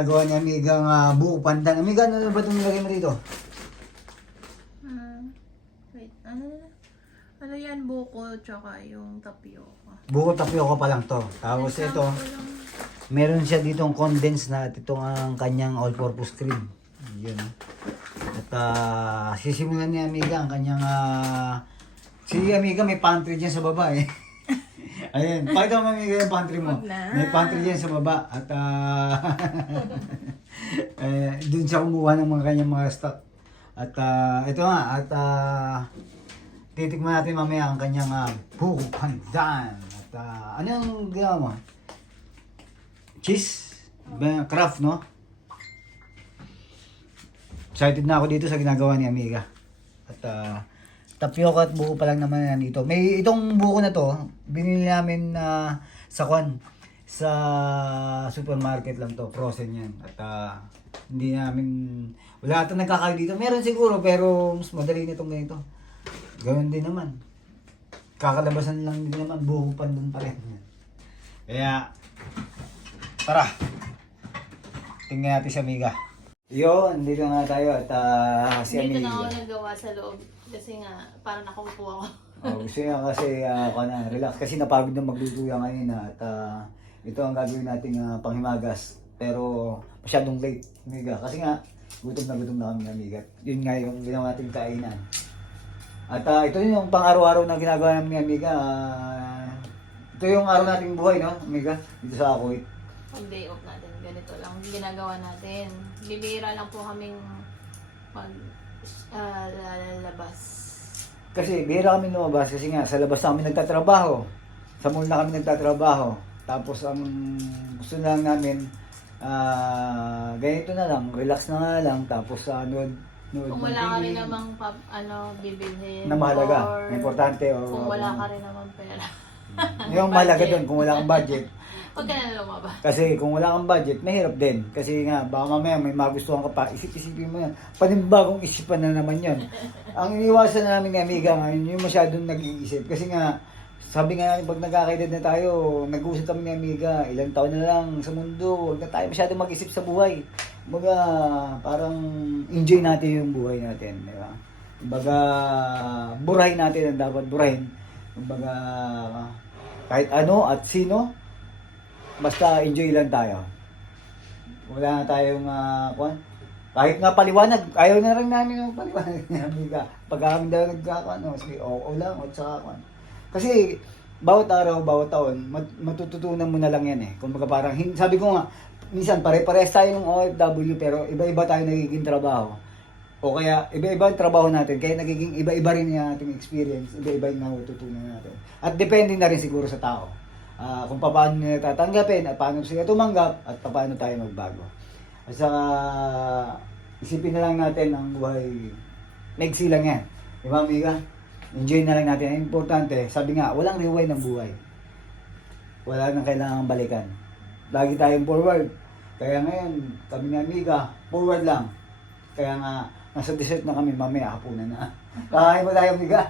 ginagawa ni Amiga ng uh, buko pandan. Amiga, ano na ba itong nilagay mo dito? Hmm. Wait, ano na? Ano yan, buko, tsaka yung tapioca. Buko tapioca pa lang to. Tapos Isang ito, meron siya ditong condensed na at ito ang kanyang all-purpose cream. Yun. At ah, sisimulan ni Amiga ang kanyang... ah, si Amiga may pantry dyan sa baba eh. Ayun, pakita mo Amiga yung pantry mo. May pantry dyan sa baba. At ah, eh, dun siya kumuha ng mga kanyang mga stock. At ah, ito nga, at ah, titikman natin mamaya ang kanyang uh, buko pandan. At ah, ano yung ginawa mo? Cheese? Craft, no? Excited na ako dito sa ginagawa ni Amiga. At ah, tapioca at buko pa lang naman yan dito. May itong buko na to, binili namin na sa kwan sa supermarket lang to, frozen yan. At ah, hindi namin wala ata nagkakayo dito. Meron siguro pero mas madali na itong ganito. Ganoon din naman. Kakalabasan lang din naman, buko pa doon pa rin. Kaya, tara. Tingnan natin si Amiga. Yo, andito nga tayo at ah, si Dito Amiga. na ako nagawa sa loob. Kasi nga, parang nakukuha ko. Oh, gusto niya kasi uh, na, relax kasi napagod na magluto yan ngayon at ah, ito ang gagawin nating ah, panghimagas. Pero masyadong late, amiga. Kasi nga, gutom na gutom na kami, amiga. Yun nga yung ginawa nating kainan. At ah, ito yung pang-araw-araw na ginagawa namin, amiga. Ah, ito yung araw nating buhay, no, amiga? Dito sa Kuwait. Pag day off natin, ganito lang ginagawa natin. Bibira lang po kaming pag ah, lalabas. Kasi bihira kami lumabas kasi nga sa labas na kami nagtatrabaho. Sa mall na kami nagtatrabaho. Tapos ang gusto na lang namin ah ganito na lang, relax na nga lang tapos sa nood nood Kung ng wala ka rin namang pap, ano, bibilhin. na mahalaga, or importante o Kung wala ka rin naman pera. yung mahalaga doon kung wala kang budget. Huwag ka na lumabas. Kasi kung wala kang budget, mahirap din. Kasi nga, baka mamaya may magustuhan ka pa, isip-isipin mo yan. Panibagong isipan na naman yan. Ang iniwasan na namin ni Amiga ngayon, yung masyadong nag-iisip. Kasi nga, sabi nga namin, pag nagkakaedad na tayo, nag-uusap kami ni Amiga, ilang taon na lang sa mundo, huwag na tayo masyadong mag-isip sa buhay. Kumbaga, parang enjoy natin yung buhay natin. Di ba? Kumbaga, burahin natin ang dapat burahin. Kumbaga, kahit ano at sino, basta enjoy lang tayo. Wala na tayong uh, kwan. Kahit nga paliwanag, ayaw na rin namin ng paliwanag. Pag kami daw nagkakwan, no, sige, oo lang, o saka kwan. Kasi, bawat araw, bawat taon, mat- matututunan mo na lang yan eh. Kung parang, sabi ko nga, minsan pare-parehas tayo ng OFW, pero iba-iba tayo nagiging trabaho. O kaya, iba-iba ang trabaho natin, kaya nagiging iba-iba rin yung ating experience, iba-iba yung natututunan natin. At depende na rin siguro sa tao. Ah, kung paano nila tatanggapin, at paano sila tumanggap, at paano tayo magbago. At saka, isipin na lang natin ang buhay, maigsi lang yan. Di ba, amiga? Enjoy na lang natin. Ang importante, sabi nga, walang rewind ng buhay. Wala nang kailangang balikan. Lagi tayong forward. Kaya ngayon, kami ni amiga, forward lang. Kaya nga, nasa dessert na kami, mamaya hapunan na. Kakain ba tayo, amiga?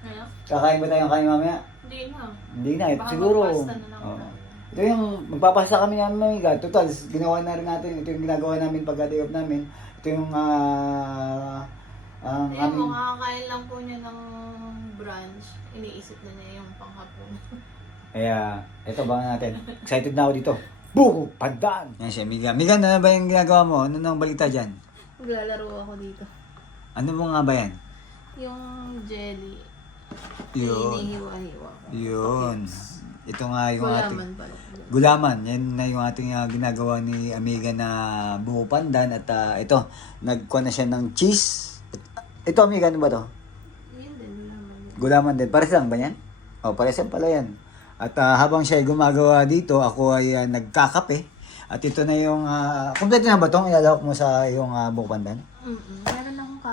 Ano? Kakain ba tayo kain mamaya? Hindi na. Hindi na. Baka siguro. magpasta na Oo. Ito yung, magpapasta kami namin amiga. Total, ginawa na rin natin. Ito yung ginagawa namin pag day off namin. Ito yung, ah, ang Ayun mo, aming, kakakain lang po niya ng brunch. Iniisip na niya yung panghapon. kaya, ito ba natin. Excited na ako dito. Buko, pandan! Yan siya, Miga. Miga, ano na ba yung ginagawa mo? Ano nang balita dyan? Maglalaro ako dito. Ano mo nga ba yan? Yung jelly. Yun. Inihiwa-hiwa ko. Yun. Ito nga yung ating... Gulaman pala. Gulaman, yan na yung ating ah, ginagawa ni Amiga na buko pandan at ah, ito, nagkuha na siya ng cheese. Ito Amiga, ano ba to? Yun din, gulaman. Gulaman din. Pares lang ba yan? O, pares lang pala yan. At ah, habang siya ay gumagawa dito, ako ay ah, nagkakape. At ito na yung, uh, kompleto na ba itong ilalawak mo sa yung uh, buko pandan? Mm-mm.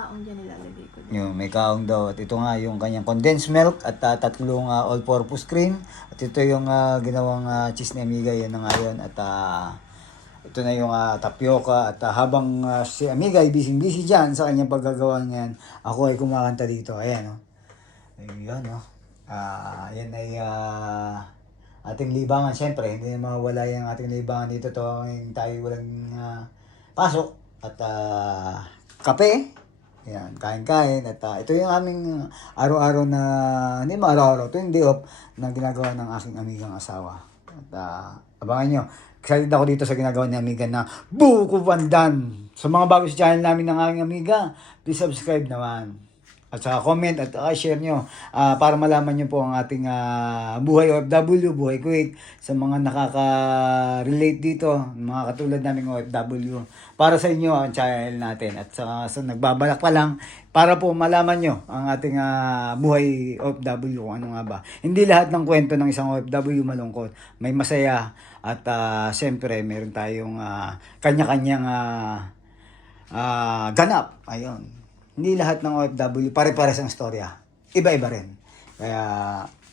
Kaong dyan nilalagay ko. dyan. Yung may kaong daw. At ito nga yung kanyang condensed milk at ah, tatlong ah, all-purpose cream. At ito yung ah, ginawang ah, cheese ni Amiga. Yan na nga yun. At ah, ito na yung ah, tapioca. At ah, habang ah, si Amiga ay busy-busy dyan sa kanyang paggagawa niyan, ako ay kumakanta dito. Ayan, oh. Ayan, oh. Ah, yan ay ah, ating libangan. Siyempre, hindi na mawala yung ating libangan dito to yung tayo walang ah, pasok at ah, kape. Yan, kain-kain. At ah, ito yung aming araw-araw na, hindi mo araw-araw, ito yung day off na ginagawa ng aking amigang asawa. At ah, abangan nyo. Excited ako dito sa ginagawa ni amiga na Buko Pandan. Sa mga bago sa channel namin ng aking amiga, please subscribe naman. At saka comment at uh, share nyo ah, para malaman nyo po ang ating ah, buhay OFW, buhay Kuwait sa mga nakaka-relate dito, mga katulad naming OFW. Para sa inyo ang channel natin at sa, sa nagbabalak pa lang para po malaman nyo ang ating ah, buhay OFW kung ano nga ba. Hindi lahat ng kwento ng isang OFW malungkot. May masaya at ah, siyempre meron tayong ah, kanya-kanyang ah, ah, ganap. Ayun. Hindi lahat ng OFW pare-pares ang storya. Iba-iba rin. Kaya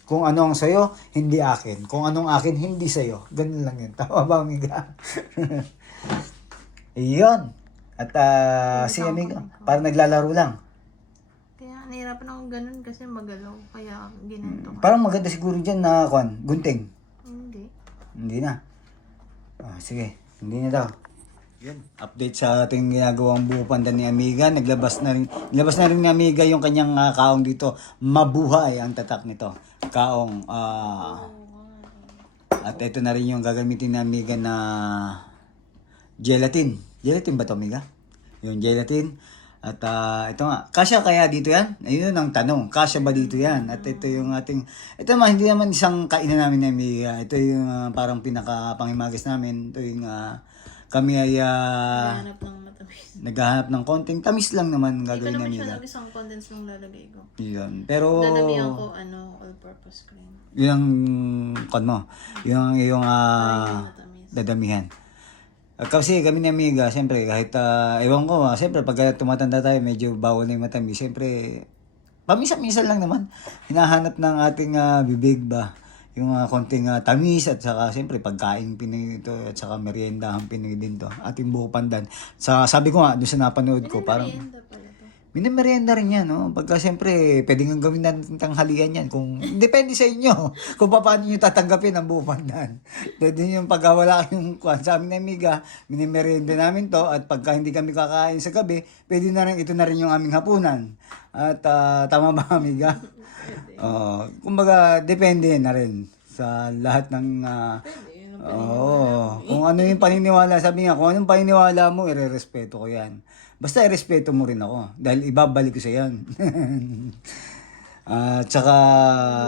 kung ano ang sayo, hindi akin. Kung anong akin, hindi sayo. Ganun lang yun. Tama ba, amiga? Iyon. At ah, si amiga, parang naglalaro lang. Kaya nahirapan ako ganun kasi magalaw. Kaya ginanto ko. Parang maganda siguro dyan na, kwan, gunting. Hindi. Hindi na. Ah, sige, hindi na daw. Update sa ating ginagawang buho pandan ni Amiga. Naglabas na rin, naglabas na rin ni Amiga yung kanyang ah, kaong dito. Mabuhay ang tatak nito. Kaong. ah, at ito na rin yung gagamitin ni Amiga na gelatin. Gelatin ba to Amiga? Yung gelatin. At ah, ito nga, kasya kaya dito yan? Ayun ang tanong, kasya ba dito yan? At ito yung ating, ito naman, hindi naman isang kainan namin ni Amiga. Ito yung ah, parang pinaka-pangimagis namin. Ito yung ah, kami ay ah, Hanap ng matamis. naghahanap ng konting tamis lang naman Hindi ko gagawin naman siya isang condense lang lalagay ko. Yun. Pero, Dadamihan ko ano, all-purpose cream. yun ang, kon mo, yung, yung, Para ah, matamis. dadamihan. At kasi kami ni Amiga, siyempre, kahit, ah, ewan ko, ah, siyempre, pag tumatanda tayo, medyo bawal na yung matamis. Siyempre, pamisa-misa lang naman. Hinahanap ng ating ah, bibig ba, yung ah, konting ah, tamis at saka siyempre pagkain Pinoy ito at saka merienda ang Pinoy din to. Ating buho pandan. Sa sabi ko nga doon sa napanood ko parang. Minimerienda rin yan, no? Pagka siyempre, pwede nga gawin natin tanghalian yan. Kung, depende sa inyo kung paano nyo tatanggapin ang bupandan. Pwede nyo pagka wala kayong kuhan sa amin na amiga, minimerienda namin to. At pagka hindi kami kakain sa gabi, pwede na rin, ito na rin yung aming hapunan. At ah, tama ba amiga? Oo. kumbaga, depende na rin sa lahat ng ah, Oo. Kung ano yung paniniwala, sabi nga, kung anong paniniwala mo, irerespeto ko yan. Basta irespeto mo rin ako. Dahil ibabalik ko sa yan. At saka,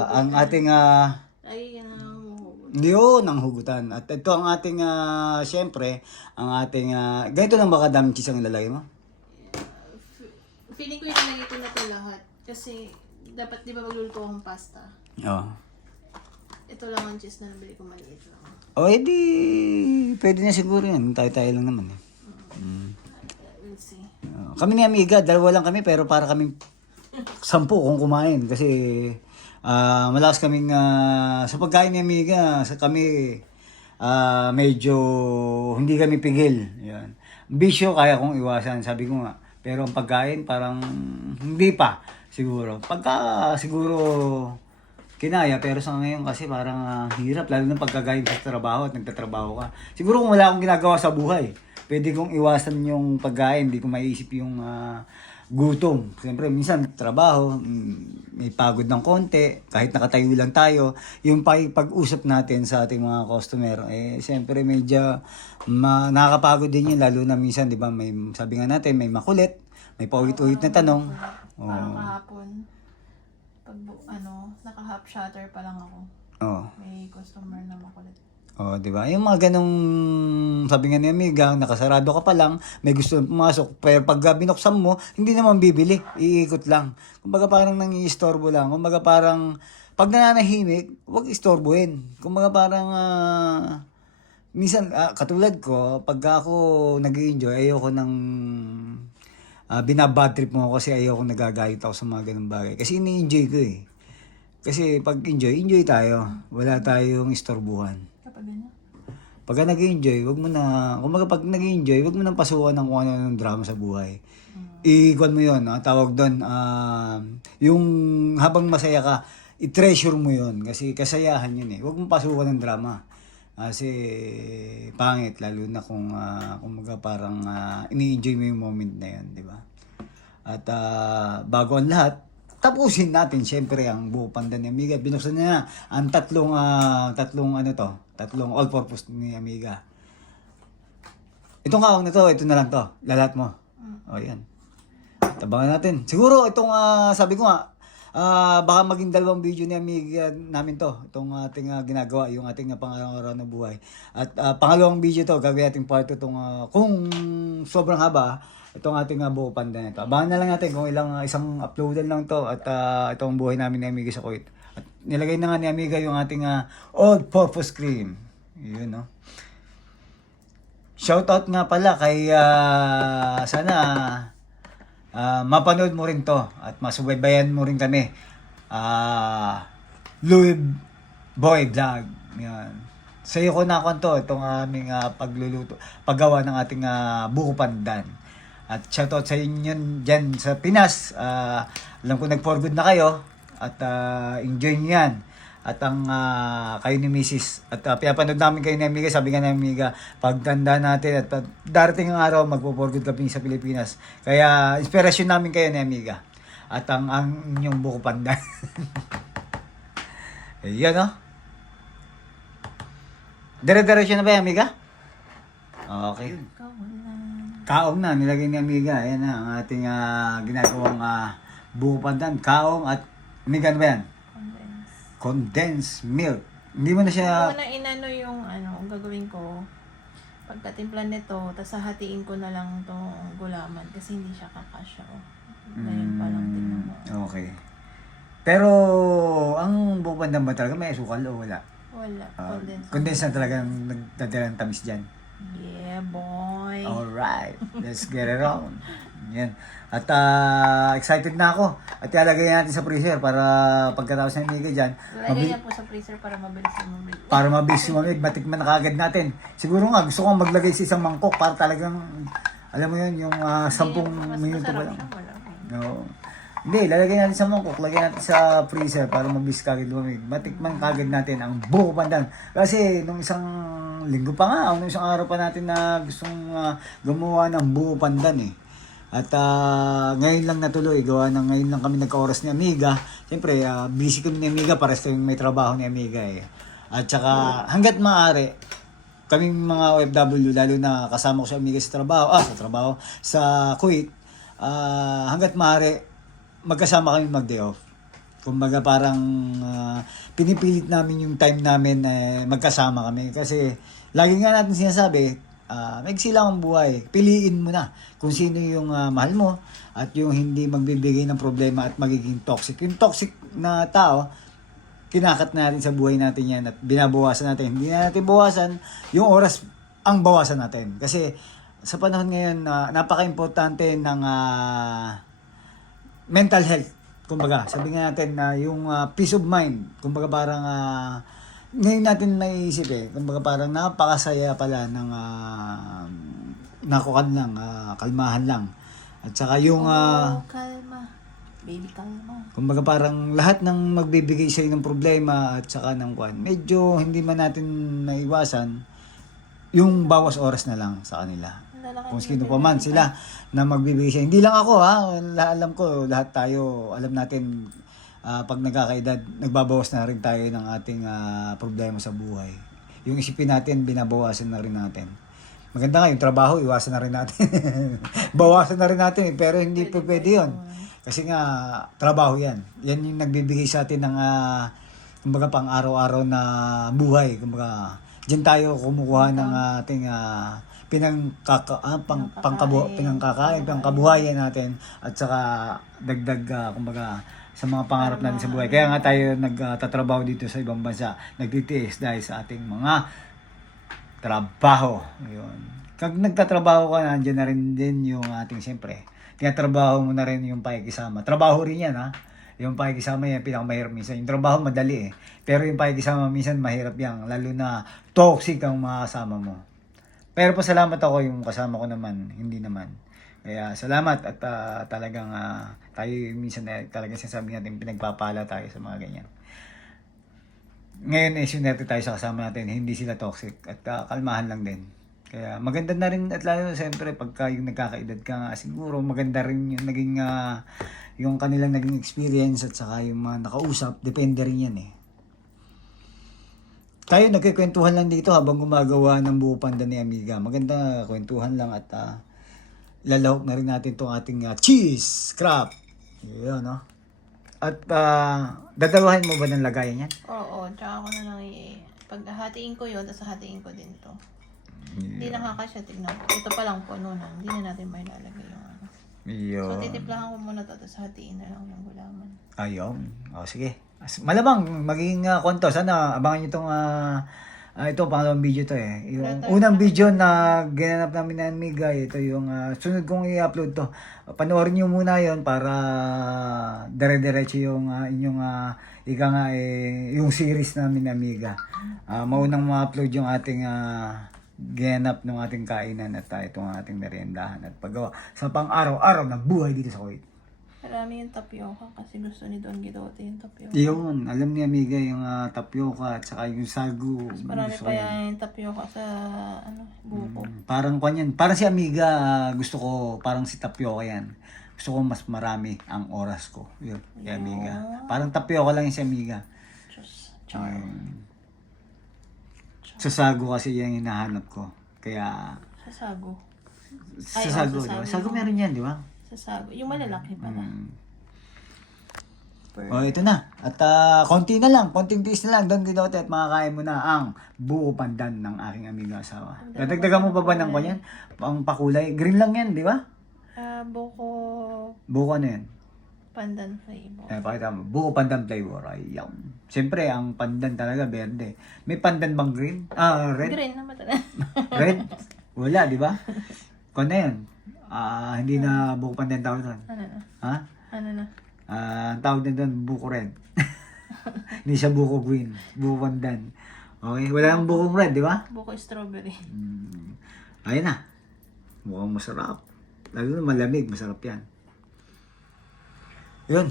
ang ating, ah, humuhugot. yun, ang hugutan. At ito ang ating, ah, syempre, ang ating, ah, ganito lang ba kadaming cheese ang ilalagay mo? Feeling ko yung nilagay ko na ito lahat. Kasi, dapat di ba magluluto akong pasta? Oo. Ito lang ang cheese na nabili ko maliit lang. O, edi, pwede na siguro yan. Tayo-tayo lang naman eh. Mm. We'll see. Oo. kami ni Amiga, dalawa lang kami, pero para kami sampu kung kumain. Kasi, ah malakas kaming, ah, sa pagkain ni Amiga, sa kami, ah medyo hindi kami pigil. Yan. Bisyo, kaya kong iwasan, sabi ko nga. Pero ang pagkain, parang hindi pa, siguro. Pagka, siguro, kinaya, pero sa ngayon kasi parang ah, hirap, lalo na pagkagayin sa trabaho at nagtatrabaho ka. Siguro kung wala akong ginagawa sa buhay, pwede kong iwasan yung pagkain, hindi ko maiisip yung ah, gutom. Siyempre, minsan trabaho, mm, may pagod ng konti, kahit nakatayo lang tayo, yung pag- pag-usap natin sa ating mga customer, eh, siyempre medyo ma- nakakapagod din yun, lalo na minsan, di ba, may, sabi nga natin, may makulit, may paulit-ulit na tanong. Parang Oo. kahapon, pag bu- ano, naka-half shutter pa lang ako. Oo. May customer na makulit. Oh, 'di ba? Yung mga ganong sabi nga ni Amiga, nakasarado ka pa lang, may gusto na pumasok, pero pag binuksan mo, hindi naman bibili, iikot lang. Kumbaga parang nangiistorbo lang. Kumbaga parang pag nananahimik, huwag istorbohin. Kumbaga parang ah, minsan ah, katulad ko, pag ako nag-enjoy, ayoko nang ah binabad trip mo ako kasi ayoko nagagayot ako sa mga ganung bagay. Kasi ini-enjoy ko eh. Kasi pag enjoy, enjoy tayo. Wala tayong istorbuhan. Kapag ganyan. Pagka nag-enjoy, wag mo na, kumbaga pag nag-enjoy, wag mo nang pasukan ng kung ano ng drama sa buhay. Iikwan mo yon ah, tawag doon, ah, yung habang masaya ka, i-treasure mo yun. Kasi kasayahan yun eh. Huwag mong pasukan ng drama. Kasi pangit, lalo na kung, uh, kumbaga parang uh, ini-enjoy mo yung moment na yun, di ba? At ah, bago ang lahat, tapusin natin syempre ang buo panda ni Amiga. Binuksan niya ang tatlong ah, tatlong ano to, tatlong all purpose ni Amiga. Itong kaong na to, ito na lang to. Lalat mo. O yan. Tabangan natin. Siguro itong ah, sabi ko nga ah, baka maging dalawang video ni Amiga namin to. Itong ating ah, ginagawa, yung ating uh, pangaraw na buhay. At ah, pangalawang video to, gagawin natin part 2 itong ah, kung sobrang haba, itong ating uh, buo panda na ito. Abangan na lang natin kung ilang ah, isang uploadan lang to at ah, itong buhay namin ni Amiga sa Kuwait. At nilagay na nga ni Amiga yung ating ah, all purpose cream. Yun no. Shoutout nga pala kay ah, sana ah, mapanood mo rin to at masubaybayan mo rin kami. Ah, Louis Boy Vlog. Yan. Sa iyo ko na to itong aming ah, pagluluto, paggawa ng ating ah, buko pandan. At shoutout sa inyo dyan sa Pinas. Ah, alam ko nag-for good na kayo at ah, enjoy nyo yan. At ang ah, kayo ni Mrs. At uh, pinapanood namin kayo ni Amiga. Sabi nga ni Amiga, pagtanda natin at darating ang araw, magpo-for good kami sa Pilipinas. Kaya inspirasyon namin kayo ni Amiga. At ang, ang inyong buko pandan. Ayan no? Dire-diretso na ba Amiga? Okay. Kaong na, nilagay ni Amiga. Ayan na, ang ating ah, ginagawang uh, buko pandan. Kaong at, Amiga ano ba yan? Condensed milk. Hindi mo na siya, Ako na inano yung ano, ang gagawin ko. Pagkatimpla nito, tapos hahatiin ko na lang itong gulaman kasi hindi siya kakasya. Oh. Ngayon pa lang tingnan mo. Mm, okay. Pero, ang buko pandan ba talaga may asukal o wala? Wala. Uh, condensed. condensed na talagang nagdadala ng tamis dyan. Yeah, boy. Alright, let's get it on. Yan. At ah, excited na ako. At ilalagay natin sa freezer para pagkatapos ng Miga dyan, Lagay mabi- niya po sa freezer para mabilis na mabilis. para mabilis sumamig, matikman na kagad natin. Siguro nga, gusto kong maglagay sa isang mangkok para talagang, alam mo yun, yung ah, sampung minuto pa lang. No. Hindi, lalagay natin sa mangkok, lagay natin sa freezer para mabilis kagad lumamig. Matikman kagad natin ang buko pandan. Kasi nung isang linggo pa nga, o nung isang araw pa natin na gustong ah, gumawa ng buko pandan eh. At ah, ngayon lang natuloy, gawa ng ngayon lang kami nagka-oras ni Amiga. Siyempre, ah, busy kami ni Amiga para sa may trabaho ni Amiga eh. At saka hanggat maaari, kaming mga OFW, lalo na kasama ko sa Amiga sa trabaho, ah, sa trabaho, sa Kuwait, ah, hanggat maaari, magkasama kami mag-day off. Kumbaga parang ah, pinipilit namin yung time namin na magkasama kami. Kasi lagi nga natin sinasabi, uh, maigsi lang ang buhay. Piliin mo na kung sino yung ah, mahal mo at yung hindi magbibigay ng problema at magiging toxic. Yung toxic na tao, kinakat natin sa buhay natin yan at binabawasan natin. Hindi na natin bawasan yung oras ang bawasan natin. Kasi sa panahon ngayon, ah, napaka-importante ng ah, mental health. Kumbaga, sabi nga natin na yung ah, peace of mind, kumbaga parang ah, ngayon natin naisip eh, kumbaga parang napakasaya pala ng uh, nakukan lang, ah, kalmahan lang. At saka yung ah, oh, kalma. Baby, kalma. Kumbaga parang lahat ng magbibigay sa ng problema at saka ng kwan, medyo hindi man natin naiwasan yung bawas oras na lang sa kanila. Lalaki Kung ng sino pa man sila na magbibigay siya. Hindi lang ako ha, La- alam ko lahat tayo, alam natin ah, pag nagkakaedad, nagbabawas na rin tayo ng ating ah, problema sa buhay. Yung isipin natin, binabawasan na rin natin. Maganda nga, yung trabaho, iwasan na rin natin. Bawasan na rin natin, eh, pero hindi po pwede yun. Kasi nga, trabaho yan. Yan yung nagbibigay sa atin ng, ah, kumbaga, pang araw-araw na buhay. Kumbaga, diyan tayo kumukuha ng ating ah, pinangkaka, ah, pang, pangkabu, pinangkakain, pangkabuhayan natin. At saka, dagdag, ah, kumbaga, sa mga pangarap natin sa buhay. Kaya nga tayo nagtatrabaho dito sa ibang bansa. Nagtitiis dahil sa ating mga trabaho. Yun. Pag nagtatrabaho ka, nandiyan na rin din yung ating, siyempre, tinatrabaho mo na rin yung pakikisama. Trabaho rin yan, ha? Yung pakikisama yan, pinakamahirap minsan. Yung trabaho, madali eh. Pero yung pakikisama, minsan mahirap yan. Lalo na toxic ang mga kasama mo. Pero pasalamat ako yung kasama ko naman, hindi naman. Kaya salamat at ah, talagang ah, tayo minsan na talagang sinasabi natin pinagpapala tayo sa mga ganyan. ngayon eh sunerte tayo sa kasama natin, hindi sila toxic at ah, kalmahan lang din. Kaya maganda na rin at lalo siyempre pagka yung nagkakaedad ka nga siguro maganda rin yung naging ah, yung kanilang naging experience at saka yung mga nakausap, depende rin yan eh. Tayo nagkikwentuhan lang dito habang gumagawa ng buo panda ni Amiga. Maganda kwentuhan lang at ah, lalahok na rin natin itong ating ah, cheese crab. Yun, no? At ah, dadaluhan mo ba ng lagayan yan? Oo, tsaka ako na lang i... Pag hatiin ko yun, tapos hatiin ko din to. Hindi nakakasya, tignan. ko. Ito pa lang puno na. Hindi na natin may lalagay yung ano. Yun. So, titiplahan ko muna to, tapos hatiin na lang ng gulaman. Ayun. O, sige. As- Malamang, magiging uh, kwento. Sana abangan nyo itong, uh, ito, pangalawang video to eh. Yung unang video na ginanap namin na Amiga, ito yung ah, sunod kong i-upload to. Panoorin nyo muna yon para dire-diretso yung ah, inyong, uh, ika nga eh, yung series namin na Amiga. Ah, maunang ma-upload yung ating uh, ginanap ng ating kainan at uh, itong ating meriendahan at paggawa sa pang-araw-araw na buhay dito sa Kuwait. Marami yung tapioca kasi gusto ni Don Guidote yung tapioca. Yun, alam ni Amiga yung ah, tapioca at saka yung sagu. Marami Gusto pa ko yan. yung tapioca sa ano, buko. Mm, Parang kwan yan. Parang si Amiga, ah, gusto ko, parang si tapioca yan. Gusto ko mas marami ang oras ko. Yun, si Amiga. Parang tapioca lang yung si Amiga. Diyos. Char. Um, sa sagu kasi yan yung hinahanap ko. Kaya, Sa sago. sa Ay, oh, sagu, sa sagu. Sagu meron yan, di ba? Sa sago. Yung malalaki pala. Mm. Oh, ito na. At ah, konti na lang, konting tiis na lang. Doon Guidote at makakain mo na ang buo pandan ng aking amiga asawa. Dadagdagan mo pa ba ng kanyan? Ang pakulay. Green lang yan, di ba? Ah, buko Buo ano yan? pandan flavor. Eh, pakita mo. Buo pandan flavor. Ay, yum. Siyempre, ang pandan talaga verde. May pandan bang green? Ah, red? Green naman talaga. Red? Wala, di ba? Kung na yan. Ah, hindi na buko pandan tawag doon. ano na? Ha? Ano na? Ah, ang tawag na doon, buko red. hindi siya buko green. Buko pandan. Okay, wala nang bukong red, di ba? Buko strawberry. Mm. Ayun na. Mukhang masarap. Lalo na malamig, masarap yan. Yun.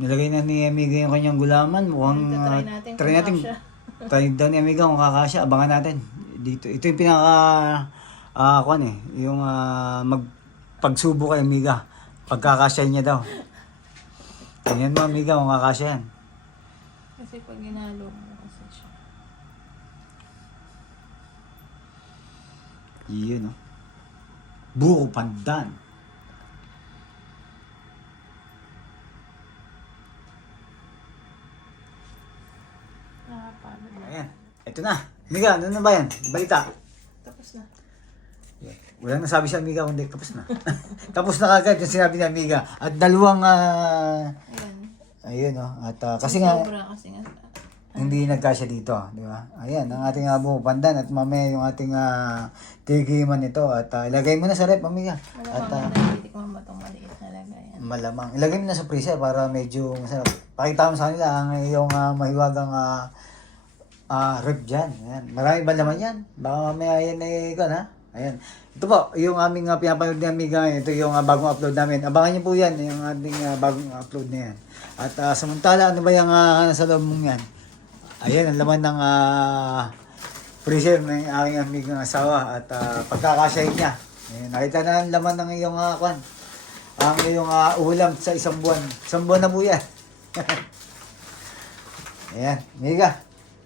Nilagay na ni Amiga yung kanyang gulaman. Mukhang Ito, uh, try natin try kung natin. kasya. Try daw ni Amiga kung kakasya. Abangan natin. Dito. Ito yung pinaka ah kuan eh. Yung ah, mag pagsubo kay Amiga. Pagkakasya niya daw. Tingnan mo Amiga kung kakasya yan. Kasi pag ginalo mo kasi siya. Yun oh. Buko pandan. Ayan. Ito na. Amiga, ano na ba yan? Balita. Tapos na. Wala nang sabi si Amiga, kundi tapos na. tapos na kagad yung sinabi ni Amiga. At dalawang, ah, Ayan. ayun oh. At ah, kasi nga, Sobra kasi nga. hindi nagkasya dito, di ba? Ayan, ang ating uh, pandan at mamaya yung ating uh, tigiman nito. At ah, ilagay mo na sa rep, Amiga. At ah, Malamang na natitikman mo itong maliit na lagayan. malamang. Ilagay mo na sa freezer para medyo masarap. Pakita mo sa kanila ang iyong ah, mahiwagang ah, ah, rep dyan. Ayan. Marami ba naman yan? Baka mamaya yan eh, ikaw na. Ayan. Ito po, yung aming uh, pinapanood ni Amiga, ito yung ah, bagong upload namin. Abangan niyo po yan, yung ating ah, bagong upload na yan. At ah, samantala, ano ba yung uh, nasa loob mong yan? Ayan, ang laman ng ah, freezer ng aking amigang asawa at uh, pagkakasyahin niya. Ayan, nakita na ang laman ng iyong uh, kwan. Ang iyong ah, ulam sa isang buwan. Isang buwan na po yan. Ayan, Miga.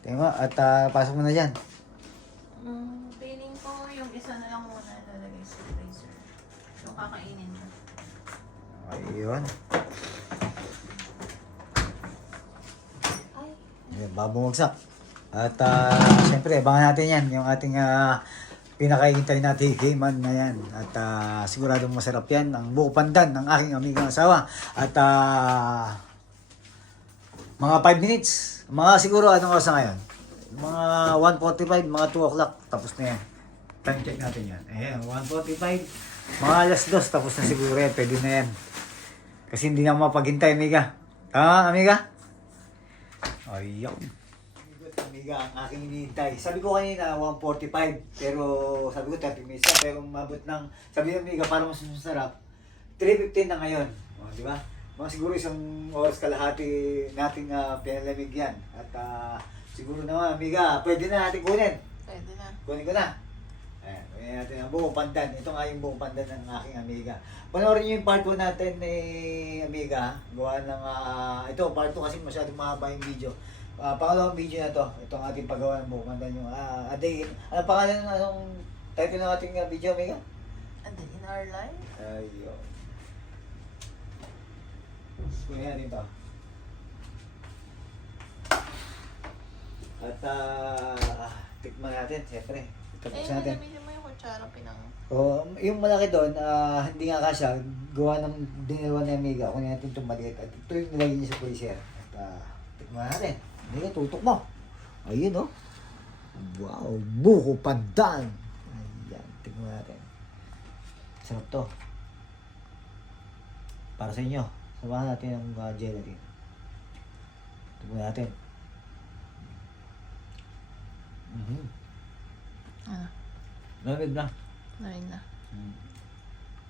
Tingnan mo, at ah, pasok mo na dyan. Mm, Ayun. Ay, Ayan, babumagsak. At ah, siyempre, abangan natin yan. Yung ating uh, pinakaihintay na tikiman na yan. At ah, siguradong masarap yan. Ang buko pandan ng aking amigang asawa. At ah, mga 5 minutes. Mga siguro anong oras na ngayon? Mga 1.45, mga 2 o'clock. Tapos na yan. Time check natin yan. Ayan, 1.45. Mga alas 2, tapos na siguro yan. Pwede na yan. Kasi hindi na ako mapaghintay, amiga. Tama, amiga? Ayun. Amiga, ang aking hinihintay. Sabi ko kanina, 1.45. Pero sabi ko 30 minutes na. Pero umabot ng, sabi ng amiga, para mas masarap, 3.15 na ngayon. O, di ba? Mga siguro isang oras kalahati nating uh, pinalamig yan. At ah, Siguro naman, amiga, pwede na natin kunin. Pwede na. Kunin ko na. Ayan, kunin natin ang buong pandan. Ito nga yung buong pandan ng aking amiga. Panoorin niyo yung part 2 natin ni amiga. Gawa ng, ah, ito, part 2 kasi masyadong mahaba yung video. Ah, pangalawang video na to. Ito ang ating paggawa ng buong pandan yung ah, a day in. Ano pangalan ng anong title ng ating ah, video, amiga? And then in our life, Ayun. Kunin natin to. At ah, tikman natin, siyempre. Eh, Tapos natin. gamitin mo yung kutsara pinang... O, yung malaki doon, ah, hindi nga kasya, gawa ng dinilawan ni Amiga, kunin natin itong maliit. At ito yung nilagay niya sa freezer. At uh, tikman natin. Hindi ka, tutok mo. Ayun oh. Wow, buko pandan. Ayan, tikman natin. Sarap to. Para sa inyo. Samahan natin ang uh, gelatin. Tikman natin. Mhm. Ano? Malamig na. Narin na. Mm.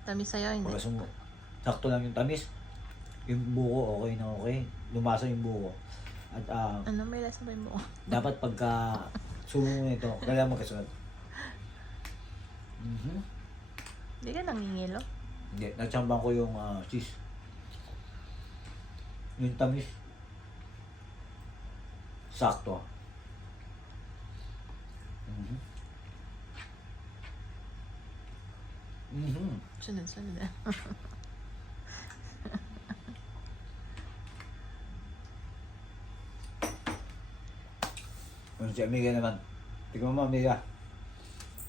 Tamis sa'yo, hindi. Pagka sumo. Sakto lang yung tamis. Yung buko, okay na okay. Lumasa yung buko. At ah, Ano, may lasa ba yung buo? dapat pagka sumo mo nito, kailangan magkasunod. Mhm. Hindi ka nangingilo? Hindi, natsambang ko yung ah, cheese. Yung tamis. Sakto. Mhm. Mhm. Sunod-sunod ah. Ano si Amiga naman? Tignan mo, Amiga.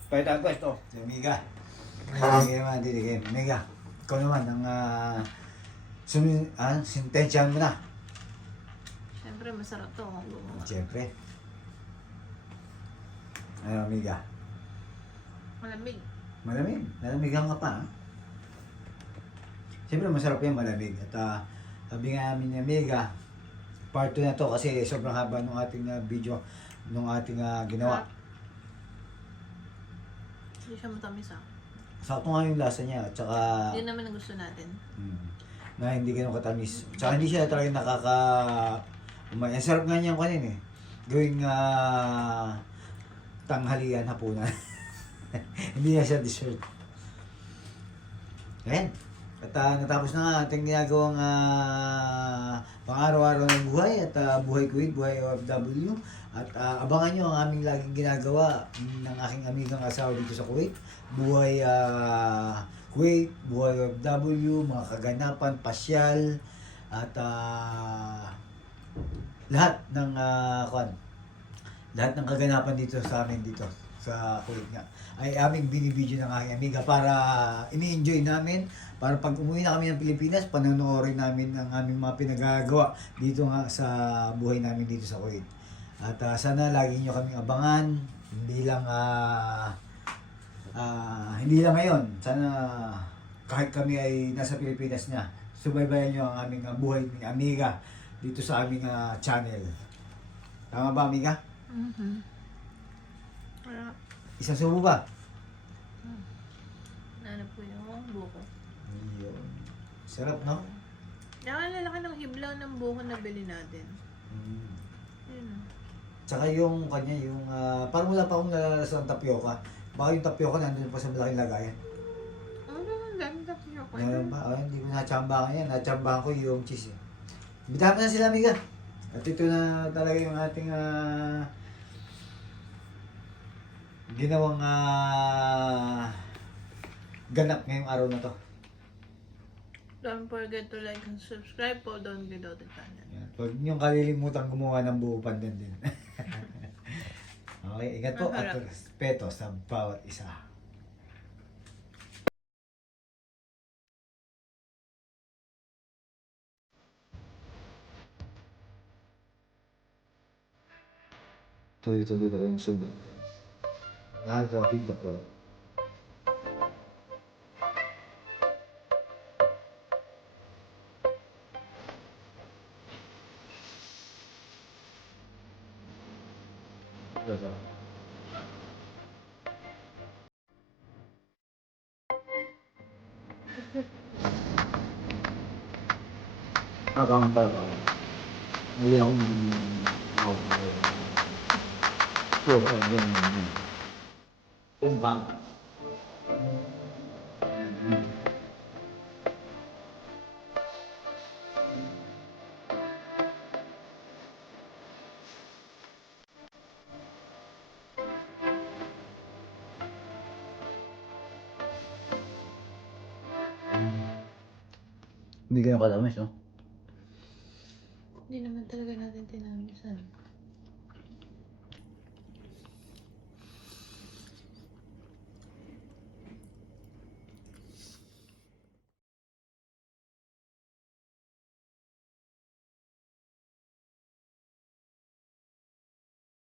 Palitan ko ito. Si Amiga. Amiga naman, diligim. Amiga, ikaw naman ang uh, sumin, ah, sintensyahan mo na. Siyempre, masarap to gumawa. Siyempre. Ano, Amiga? Malamig. Malamig. Nalamigan ka pa? Siyempre, masarap yan malamig. At ah, sabi nga namin ni Amiga, part 2 na to kasi sobrang haba ng ating ah, video nung ating ah, ginawa. Hindi siya matamis ah. Sakto nga yung lasa niya at saka Yun naman ang gusto natin. mm, na hindi ganun katamis. Tsaka hindi siya talaga nakaka umay. Ang sarap nga niya kanin eh. Gawing ah, tanghalian hapunan. hindi na siya dessert. Ayan. At ah, natapos na nga ating ginagawang uh, pang-araw-araw ng buhay at ah, buhay Kuwait, buhay OFW. At ah, abangan nyo ang aming laging ginagawa ng aking amigang asawa dito sa Kuwait. Buhay ah, Kuwait, buhay OFW, mga kaganapan, pasyal, at ah, lahat ng uh, lahat ng kaganapan dito sa amin dito sa Kuwait nga ay aming binibidyo ng aking amiga para ini-enjoy namin para pag umuwi na kami ng Pilipinas panonoodin namin ang aming mga pinagagawa dito nga sa buhay namin dito sa Kuwait at ah, sana lagi nyo kaming abangan hindi lang ah ah, hindi lang ngayon sana kahit kami ay nasa Pilipinas na subaybayan nyo ang aming ah, buhay ni amiga dito sa aming ah, channel tama ba amiga? Mm-hmm. Wala. isang subo ba? Ano po yung buko. Yun. Sarap, no? Nakalala ka ng hiblaw ng buko na bili natin. Mm. Yun ah. Tsaka yung kanya, yung ah, parang wala pa akong nalalasan ng tapioca. Baka yung tapioca nandun pa sa malaking lagayan. Ano ang dami ko. Meron ba? Oh, hindi ko natsambahan yan. Natsambahan ko yung cheese. Eh. Bitahan na sila, amiga. At ito na talaga yung ating ah, ginawang ah, ganap ngayong araw na to. Don't forget to like and subscribe po. Don't be the channel. Yan. Huwag niyong kalilimutan gumawa ng buo pandan din. okay, ingat po at respeto sa bawat isa. Tuloy-tuloy na yung sunod. Nakakapit na po. Diba? Habang pa ako. Hindi ako okay. So, yan, yan, yan. Umbang. Hindi kayo kalamis, no? Hindi naman talaga natin tinamisan.